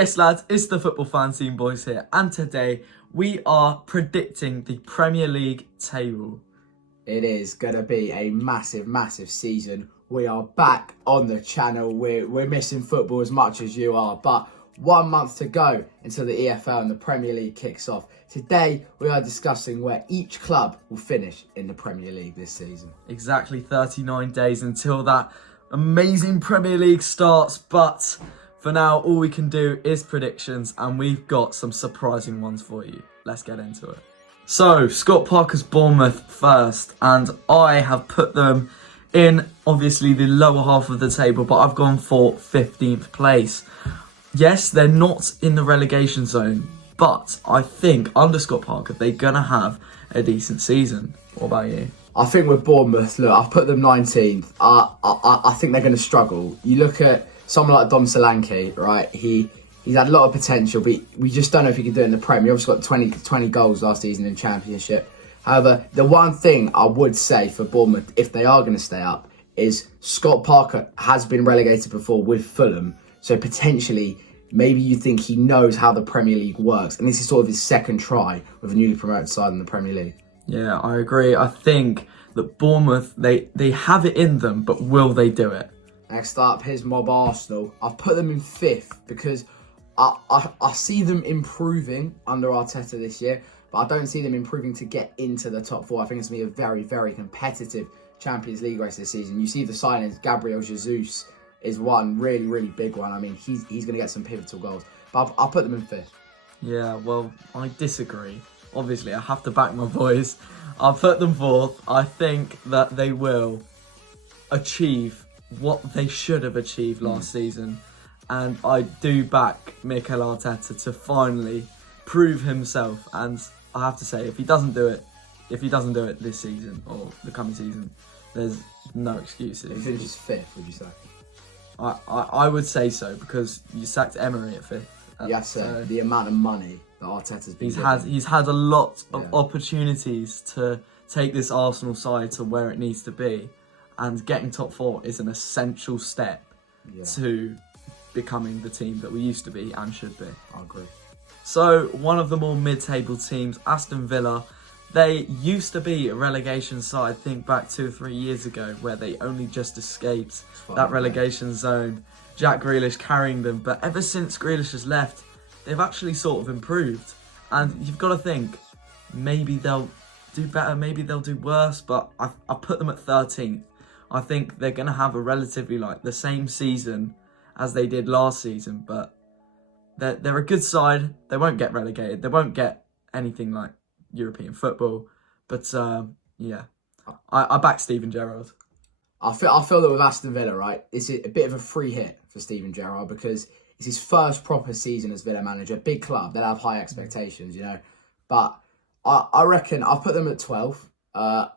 Yes, lads, it's the Football Fan Team Boys here, and today we are predicting the Premier League table. It is going to be a massive, massive season. We are back on the channel. We're missing football as much as you are, but 1 month to go until the EFL and the Premier League kicks off. Today, we are discussing where each club will finish in the Premier League this season. Exactly 39 days until that amazing Premier League starts, but for now, all we can do is predictions, and we've got some surprising ones for you. Let's get into it. So, Scott Parker's Bournemouth first, and I have put them in, obviously, the lower half of the table, but I've gone for 15th place. Yes, they're not in the relegation zone, but I think under Scott Parker, they're going to have a decent season. What about you? I think with Bournemouth, look, I've put them 19th. I think they're going to struggle. You look at someone like Dom Solanke, right? He's had a lot of potential, but we just don't know if he can do it in the Prem. He obviously got 20 goals last season in Championship. However, the one thing I would say for Bournemouth, if they are going to stay up, is Scott Parker has been relegated before with Fulham. So potentially, maybe you think he knows how the Premier League works. And this is sort of his second try with a newly promoted side in the Premier League. Yeah, I agree. I think that Bournemouth, they have it in them, but will they do it? Next up, here's Mob Arsenal. I've put them in 5th because I see them improving under Arteta this year, but I don't see them improving to get into the top 4. I think it's going to be a very, very competitive Champions League race this season. You see the signings, Gabriel Jesus is one really, really big one. I mean, he's going to get some pivotal goals. But I'll put them in 5th. Yeah, well, I disagree. Obviously, I have to back my boys. I'll put them 4th. I think that they will achieve what they should have achieved last season. And I do back Mikel Arteta to finally prove himself. And I have to say, if he doesn't do it this season or the coming season, there's no excuses. He finishes 5th, would you say? I would say so, because you sacked Emery at 5th. Yes, sir. The amount of money that Arteta's been he's had a lot of opportunities to take this Arsenal side to where it needs to be, and getting top 4 is an essential step to becoming the team that we used to be and should be. I agree. So, one of the more mid-table teams, Aston Villa, they used to be a relegation side, think back 2 or 3 years ago, where they only just escaped that relegation zone. Jack Grealish carrying them, but ever since Grealish has left, they've actually sort of improved. And you've got to think, maybe they'll do better, maybe they'll do worse, but I put them at 13th. I think they're going to have a relatively the same season as they did last season, but they're a good side. They won't get relegated. They won't get anything like European football, but yeah, I back Steven Gerrard. I feel that with Aston Villa, right, it's a bit of a free hit for Steven Gerrard because it's his first proper season as Villa manager. Big club, they'll have high expectations, you know. But I reckon I've put them at 12. I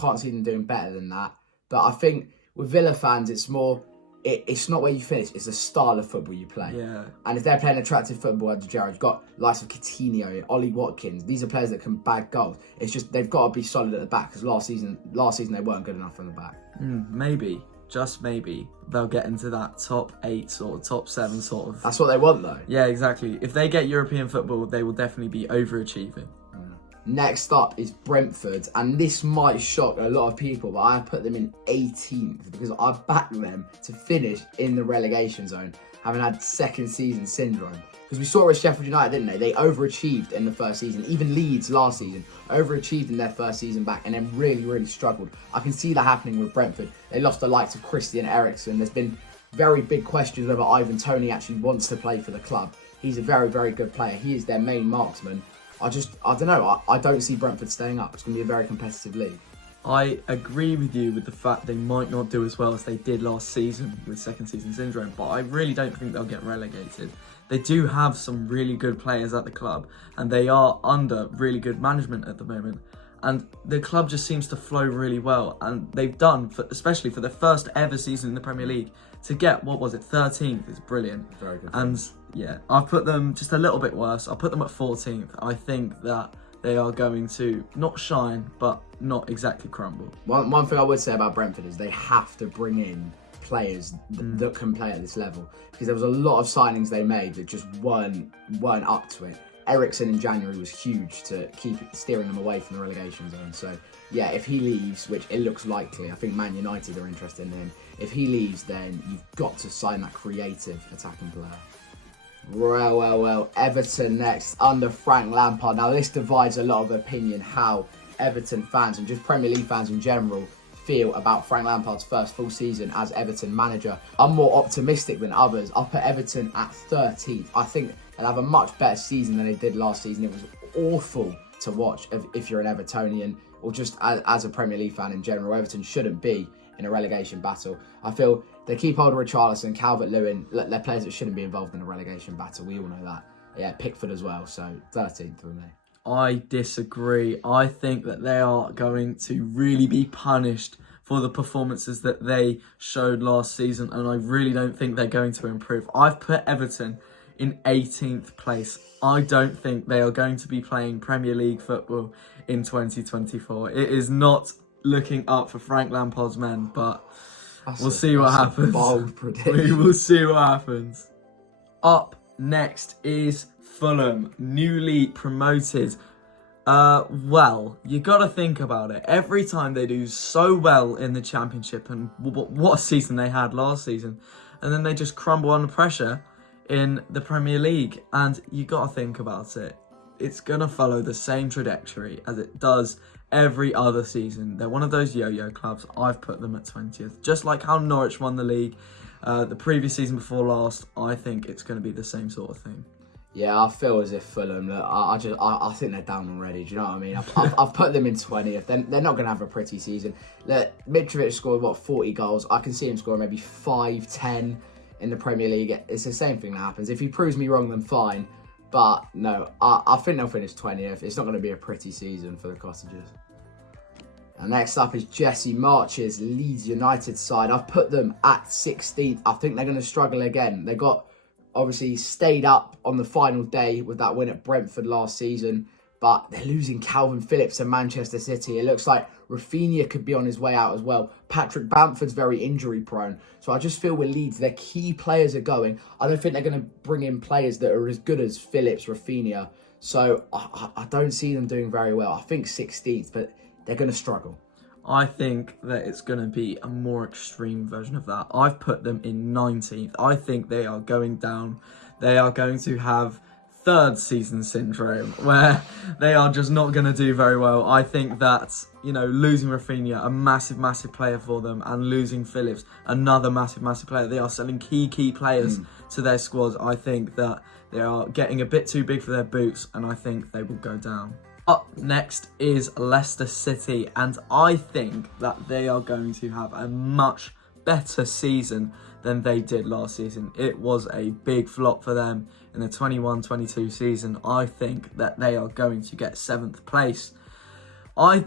can't see them doing better than that. But I think with Villa fans, it's more, it's not where you finish, it's the style of football you play. Yeah. And if they're playing attractive football under Gerrard, you've got likes of Coutinho, Ollie Watkins. These are players that can bag goals. It's just they've got to be solid at the back, because last season they weren't good enough from the back. Maybe, just maybe, they'll get into that top 8 or top 7 sort of. That's what they want, though. Yeah, exactly. If they get European football, they will definitely be overachieving. Next up is Brentford, and this might shock a lot of people, but I put them in 18th because I backed them to finish in the relegation zone, having had second season syndrome. Because we saw it with Sheffield United, didn't they? They overachieved in the first season. Even Leeds last season overachieved in their first season back and then really, really struggled. I can see that happening with Brentford. They lost the likes of Christian Eriksen. There's been very big questions whether Ivan Toney actually wants to play for the club. He's a very, very good player. He is their main marksman. I don't know. I don't see Brentford staying up. It's going to be a very competitive league. I agree with you with the fact they might not do as well as they did last season with second season syndrome, but I really don't think they'll get relegated. They do have some really good players at the club, and they are under really good management at the moment. And the club just seems to flow really well, and they've done, especially for their first ever season in the Premier League, to get, 13th is brilliant. Very good. And yeah, I've put them just a little bit worse. I'll put them at 14th. I think that they are going to not shine, but not exactly crumble. One thing I would say about Brentford is they have to bring in players that can play at this level, because there was a lot of signings they made that just weren't up to it. Eriksen in January was huge to keep steering them away from the relegation zone. So yeah, if he leaves, which it looks likely, I think Man United are interested in him. If he leaves, then you've got to sign that creative attacking player. Well, Everton next under Frank Lampard. Now this divides a lot of opinion how Everton fans and just Premier League fans in general feel about Frank Lampard's first full season as Everton manager. I'm more optimistic than others. I'll put Everton at 13th. I think they'll have a much better season than they did last season. It was awful to watch if you're an Evertonian or just as a Premier League fan in general. Everton shouldn't be in a relegation battle. I feel they keep hold of Richarlison, Calvert-Lewin. They're players that shouldn't be involved in a relegation battle. We all know that. Yeah, Pickford as well. So 13th for me. I disagree. I think that they are going to really be punished for the performances that they showed last season, and I really don't think they're going to improve. I've put Everton in 18th place. I don't think they are going to be playing Premier League football in 2024. It is not looking up for Frank Lampard's men, but we'll see what happens. Bold prediction. We will see what happens. Up next is Fulham, newly promoted. Well, you got to think about it. Every time they do so well in the Championship, and what a season they had last season, and then they just crumble under pressure in the Premier League, and you got to think about it. It's going to follow the same trajectory as it does every other season. They're one of those yo-yo clubs. I've put them at 20th. Just like how Norwich won the league the previous season before last, I think it's going to be the same sort of thing. Yeah, I feel as if Fulham, look, I think they're down already. Do you know what I mean? I've put them in 20th. They're not going to have a pretty season. Look, Mitrovic scored, 40 goals. I can see him scoring maybe 5, 10 in the Premier League. It's the same thing that happens. If he proves me wrong, then fine. But no, I think they'll finish 20th. It's not going to be a pretty season for the Cottagers. And next up is Jesse March's Leeds United side. I've put them at 16th. I think they're going to struggle again. They got obviously stayed up on the final day with that win at Brentford last season, but they're losing Calvin Phillips to Manchester City. It looks like Rafinha could be on his way out as well. Patrick Bamford's very injury prone. So I just feel with Leeds, their key players are going. I don't think they're going to bring in players that are as good as Phillips, Rafinha. So I don't see them doing very well. I think 16th, but they're going to struggle. I think that it's going to be a more extreme version of that. I've put them in 19th. I think they are going down. They are going to have third season syndrome where they are just not going to do very well. I think that, losing Rafinha, a massive, massive player for them, and losing Phillips, another massive, massive player. They are selling key players to their squads. I think that they are getting a bit too big for their boots, and I think they will go down. Up next is Leicester City, and I think that they are going to have a much better season than they did last season. It was a big flop for them in the 21-22 season. I think that they are going to get 7th place. I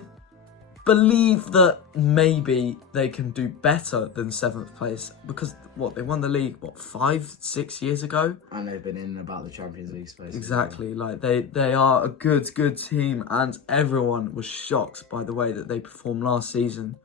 believe that maybe they can do better than 7th place because they won the league 5-6 years ago, and they've been in about the Champions League space. Exactly, like they are a good team, and everyone was shocked by the way that they performed last season.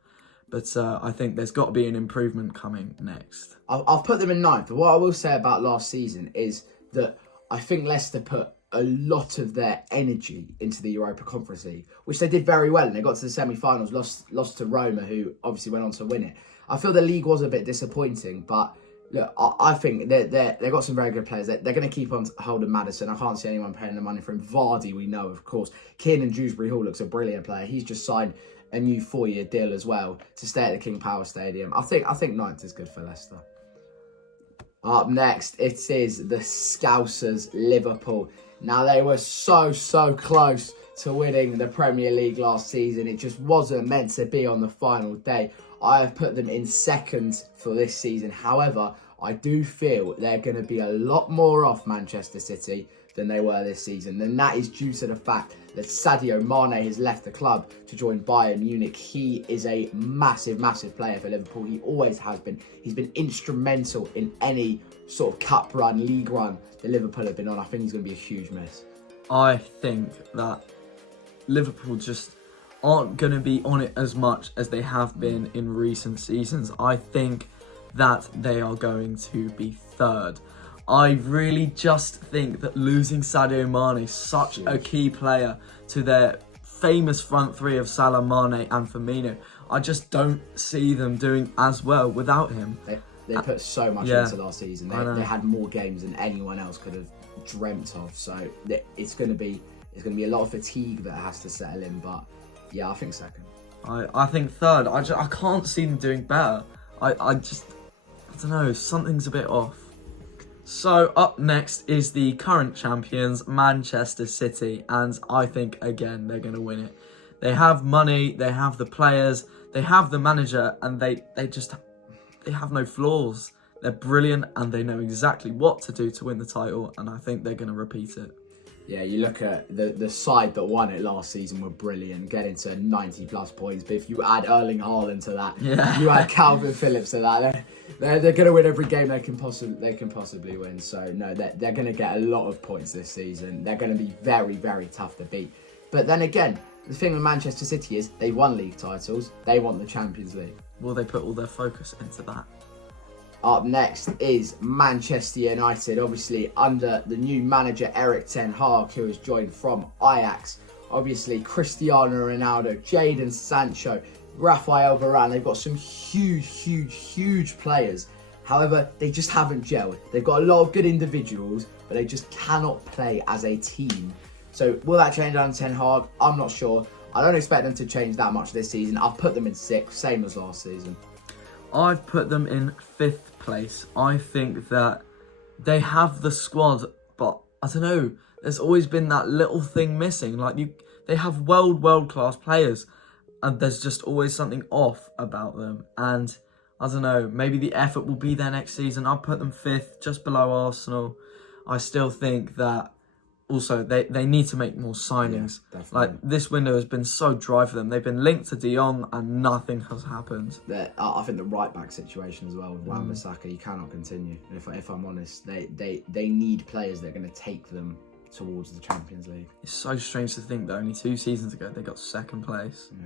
But I think there's got to be an improvement coming next. I've put them in 9th, but what I will say about last season is that I think Leicester put a lot of their energy into the Europa Conference League, which they did very well, and they got to the semi-finals, lost to Roma, who obviously went on to win it. I feel the league was a bit disappointing, but look, I think they've got some very good players. They're going to keep on holding Maddison. I can't see anyone paying the money for him. Vardy, we know, of course. Kiernan Dewsbury-Hall looks a brilliant player. He's just signed a new 4-year deal as well to stay at the King Power Stadium. I think 9th is good for Leicester. Up next, it is the Scousers, Liverpool. Now, they were so close to winning the Premier League last season. It just wasn't meant to be on the final day. I have put them in 2nd for this season. However, I do feel they're going to be a lot more off Manchester City than they were this season. And that is due to the fact that Sadio Mane has left the club to join Bayern Munich. He is a massive player for Liverpool. He always has been. He's been instrumental in any sort of cup run, league run that Liverpool have been on. I think he's going to be a huge miss. I think that Liverpool just aren't going to be on it as much as they have been in recent seasons. I think that they are going to be third. I really just think that losing Sadio Mane, such a key player to their famous front three of Salah, Mane and Firmino, I just don't see them doing as well without him. They put so much into last season. They had more games than anyone else could have dreamt of. So it's going to be a lot of fatigue that has to settle in. But yeah, I think second. I think third. I can't see them doing better. I don't know. Something's a bit off. So up next is the current champions, Manchester City, and I think again they're going to win it. They have money, they have the players, they have the manager, and they have no flaws. They're brilliant and they know exactly what to do to win the title, and I think they're going to repeat it. Yeah, you look at the side that won it last season were brilliant, getting to 90 plus points. But if you add Erling Haaland to that, you add Calvin Phillips to that, they're going to win every game they can possibly win. So no, they're going to get a lot of points this season. They're going to be very, very tough to beat. But then again, the thing with Manchester City is they won league titles. They want the Champions League. Will they put all their focus into that? Up next is Manchester United, obviously under the new manager Erik ten Hag, who has joined from Ajax. Obviously Cristiano Ronaldo, Jadon Sancho, Raphael Varane. They've got some huge players. However, they just haven't gelled. They've got a lot of good individuals, but they just cannot play as a team. So will that change under Ten Hag? I'm not sure. I don't expect them to change that much this season. I've put them in 6th, same as last season. I've put them in 5th place. I think that they have the squad, but I don't know. There's always been that little thing missing. Like they have world class players, and there's just always something off about them. And I don't know. Maybe the effort will be there next season. I'll put them 5th, just below Arsenal. I still think that. Also, they need to make more signings. Yeah, like, this window has been so dry for them. They've been linked to De Jong and nothing has happened. I think the right-back situation as well with Wan-Bissaka, you cannot continue. If I'm honest, they need players that are going to take them towards the Champions League. It's so strange to think that only 2 seasons ago they got 2nd place. Yeah.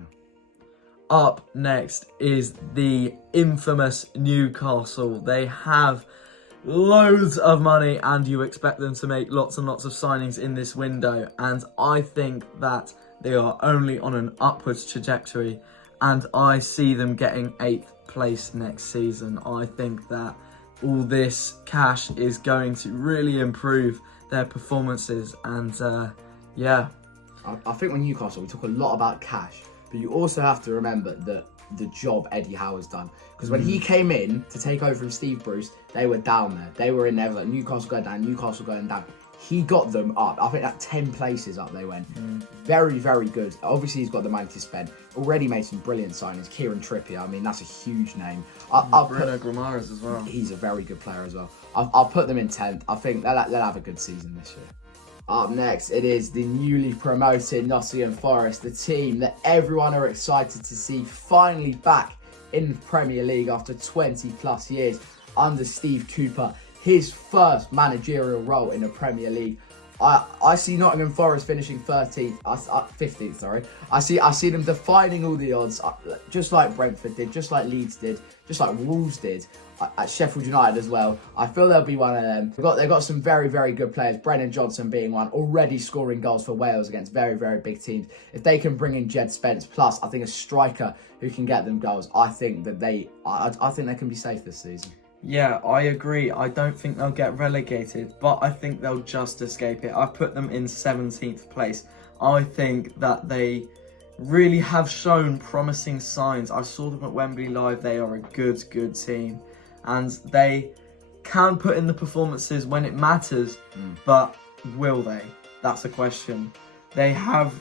Up next is the infamous Newcastle. They have loads of money and you expect them to make lots and lots of signings in this window, and I think that they are only on an upwards trajectory, and I see them getting 8th place next season. I think that all this cash is going to really improve their performances, and yeah. I think with Newcastle we talk a lot about cash, but you also have to remember that the job Eddie Howe has done. Because when he came in to take over from Steve Bruce, they were down there. They were in there, like Newcastle going down, Newcastle going down. He got them up. I think that 10 places up they went. Very good. Obviously, he's got the money to spend. Already made some brilliant signings. Kieran Trippier, I mean, that's a huge name. Bruno Guimaraes as well. He's a very good player as well. I'll put them in 10th. I think they'll have a good season this year. Up next, it is the newly promoted Nottingham Forest, the team that everyone are excited to see finally back in the Premier League after 20 plus years under Steve Cooper. His first managerial role in the Premier League. I see Nottingham Forest finishing 15th, sorry. I see them defining all the odds, just like Brentford did, just like Leeds did, just like Wolves did, at Sheffield United as well. I feel they'll be one of them. They've got some very good players, Brennan Johnson being one, already scoring goals for Wales against very big teams. If they can bring in Jed Spence, plus I think a striker who can get them goals, I think that they can be safe this season. Yeah, I agree. I don't think they'll get relegated, but I think they'll just escape it. I put them in 17th place. I think that they really have shown promising signs. I saw them at Wembley Live. They are a good team. And they can put in the performances when it matters, but will they? That's a question. They have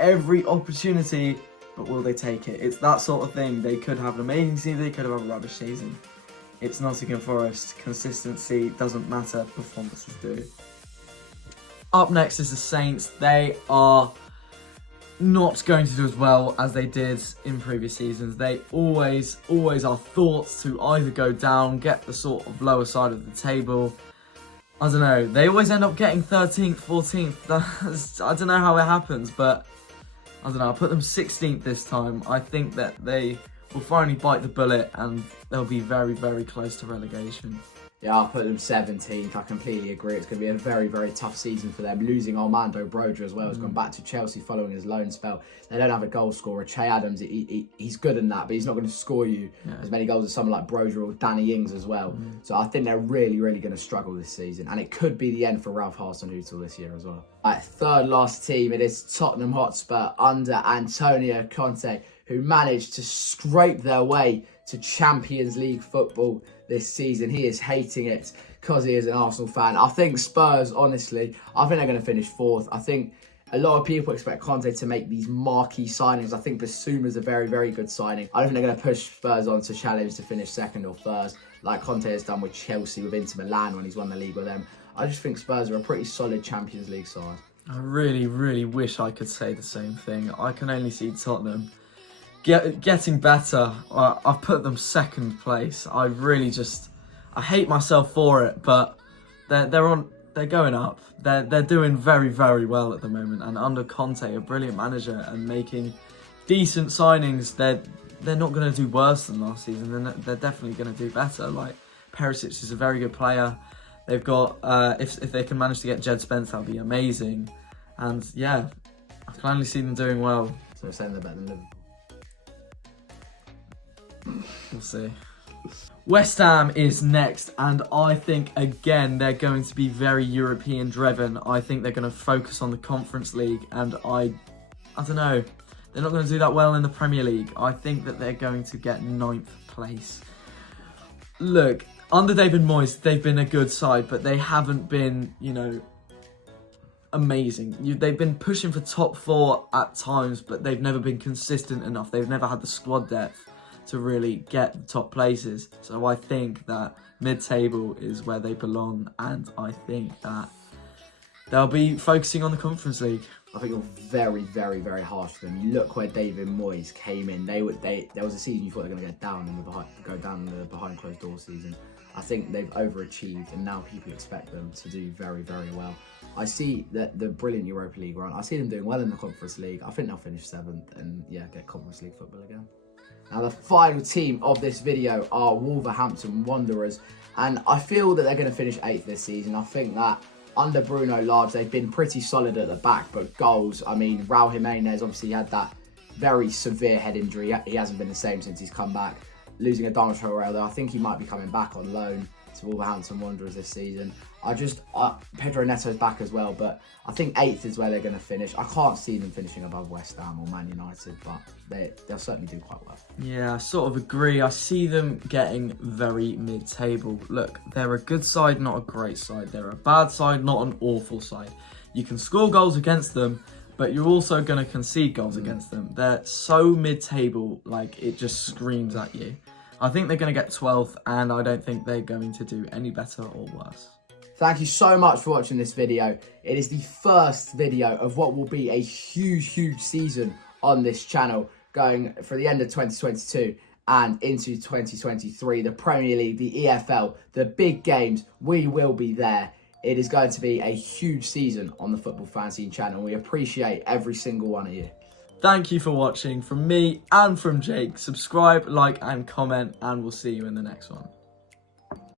every opportunity, but will they take it? It's that sort of thing. They could have an amazing season, they could have a rubbish season. It's Nottingham Forest. Consistency doesn't matter, performances do. Up next is the Saints. They are not going to do as well as they did in previous seasons. They always are thought to either go down, get the sort of lower side of the table. I don't know. They always end up getting 13th, 14th. I don't know how it happens, but I don't know. I'll put them 16th this time. I think that they will finally bite the bullet and they'll be very, very close to relegation. Yeah, I'll put them 17th. I completely agree. It's going to be a very, very tough season for them. Losing Armando Broja as well. Has gone back to Chelsea following his loan spell. They don't have a goal scorer. Che Adams, he's good in that, but he's not going to score you as many goals as someone like Broja or Danny Ings as well. So I think they're really, really going to struggle this season. And it could be the end for Ralph Hasenhüttl this year as well. Right, third last team, it is Tottenham Hotspur under Antonio Conte, who managed to scrape their way to Champions League football this season. He is hating it because he is an Arsenal fan. I think Spurs, honestly, I think they're going to finish fourth. I think a lot of people expect Conte to make these marquee signings. I think Bissouma's a very, very good signing. I don't think they're going to push Spurs on to challenge to finish second or first, like Conte has done with Chelsea, with Inter Milan when he's won the league with them. I just think Spurs are a pretty solid Champions League side. I really, really wish I could say the same thing. I can only see Tottenham getting better. I've put them second place. I hate myself for it, but they're going up. They're doing very, very well at the moment, and under Conte, a brilliant manager, and making decent signings, they're not going to do worse than last season. They're definitely going to do better. Like, Perisic is a very good player. They've got if they can manage to get Jed Spence, that'll be amazing. And yeah, I can only see them doing well. So we're saying they're better than Liverpool. We'll see. West Ham is next, and I think again they're going to be very European driven. I think they're going to focus on the Conference League, and I don't know, they're not going to do that well in the Premier League. I think that they're going to get 9th place. Look, under David Moyes, they've been a good side, but they haven't been, amazing. They've been pushing for top 4 at times, but they've never been consistent enough. They've never had the squad depth to really get the top places. So I think that mid-table is where they belong, and I think that they'll be focusing on the Conference League. I think you're very, very, very harsh for them. You look where David Moyes came in. There was a season you thought they were going to go down in the behind closed door season. I think they've overachieved, and now people expect them to do very, very well. I see that the brilliant Europa League run. I see them doing well in the Conference League. I think they'll finish 7th and get Conference League football again. Now, the final team of this video are Wolverhampton Wanderers, and I feel that they're going to finish 8th this season. I think that under Bruno Lage, they've been pretty solid at the back, but goals, I mean, Raul Jimenez obviously had that very severe head injury. He hasn't been the same since he's come back. Losing Adama Traoré, though, I think he might be coming back on loan to Wolverhampton Wanderers this season. Pedro Neto's back as well, but I think 8th is where they're going to finish. I can't see them finishing above West Ham or Man United, but they'll certainly do quite well. Yeah, I sort of agree. I see them getting very mid-table. Look, they're a good side, not a great side. They're a bad side, not an awful side. You can score goals against them, but you're also going to concede goals against them. They're so mid-table, like, it just screams at you. I think they're going to get 12th, and I don't think they're going to do any better or worse. Thank you so much for watching this video. It is the first video of what will be a huge, huge season on this channel, going for the end of 2022 and into 2023. The Premier League, the EFL, the big games, we will be there. It is going to be a huge season on the Football Fanzine channel. We appreciate every single one of you. Thank you for watching from me and from Jake. Subscribe, like and comment, and we'll see you in the next one.